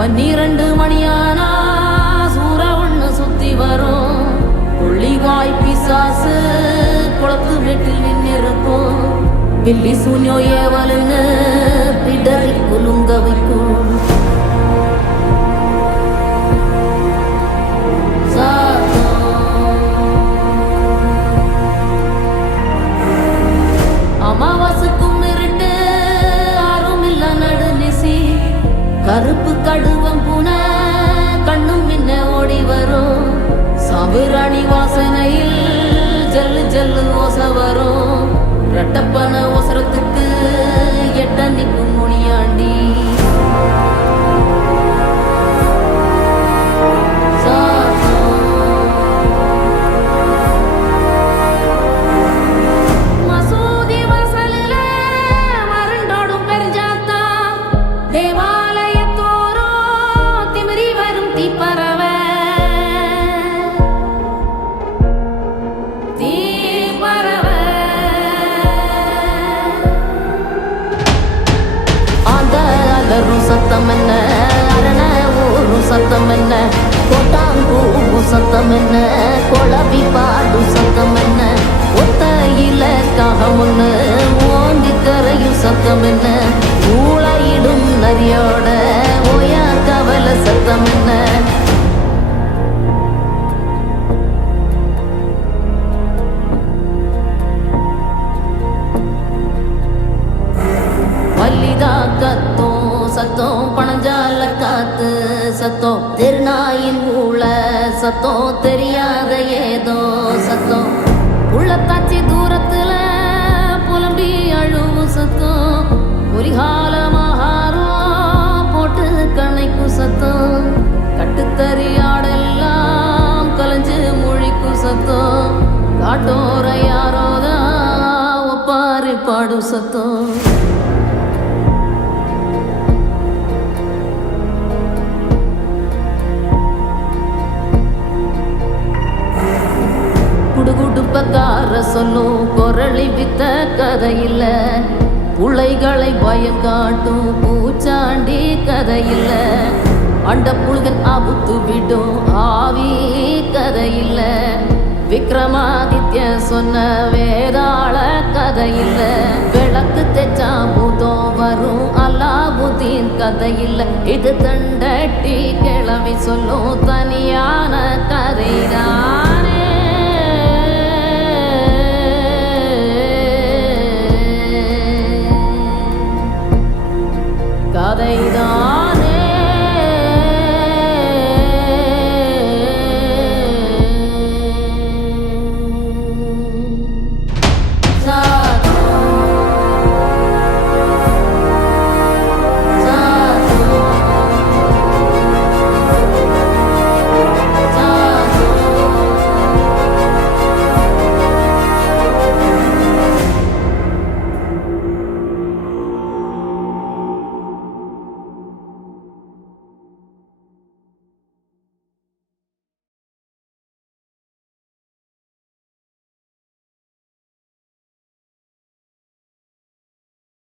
12 மணியானா சூற ஒண்ணு சுத்தி வரும். புள்ளிவாய் பிசாசு குளத்து வீட்டில் நின்னிருக்கும். பில்லி சூன்யோ ஏவலுன்னு பிடரி குலுங்க வைக்கும். அமாவாசைக்கும் இருட்டு ஆறும் இல்ல நடுநிசி. கருப்பு கடுவம் பூன கண்ணும் மின்ன ஓடி வரும். சாம்பிராணி வாசனையில் ஜல்லு ஜல்லு ஓசை வரும். ரெட்டப்பன ஒசரத்துக்கு எட்ட நிற்கும் முனியாண்டி. மசூதி வாசலில மருண்டோடும் பெருஞ்சாத்தா. தேவாலயத்தோரோ திமிரி வரும் தீப்பறவை. சத்தம் என்ன அரண ஊரும் சத்தம் என்ன கோட்டாங்கூவும் சத்தம் என்ன கொளவி பாடும் சத்தம் என்ன ஒத்தையில காகமுன்னு ஓங்கி கரையும் சத்தம் என்ன ஊழையிடும் நரியோட ஓயா கவல சத்தம் என்ன. வல்லிதா கத்தோ சத்தம் பணஞ்சால காத்து சத்தம் திருநாயின் ஊழ சத்தம் தெரியாத ஏதோ சத்தம் உள்ளத்தாச்சி தூரத்துல புலம்பி அழுவும் சத்தம் குறிகாலமாகாரம் போட்டு கணைக்கும் சத்தம் கட்டுத்தறியாடெல்லாம் கலைஞ்சு முழிக்கும் சத்தம் காட்டோர யாரோதான் ஒப்பாரி பாடும் சத்தம். குடுகுடுப்பக்கார சொல்லும் குரளி வித்த கதையில்ல. புள்ளைகளை பயம் காட்டும் பூச்சாண்டி கதையில்ல. அண்ட புழுகன் ஆபுத்து விடும் ஆவி கதையில்ல. விக்ரமாதித்ய சொன்ன வேதாள கதையில்ல. விளக்கு தெச்சா பூதம் வரும் அல்லாபுதீன் கதையில்ல. இது தண்டட்டி கிளவி சொல்லும் தனியான கதைதானே. கதைதான்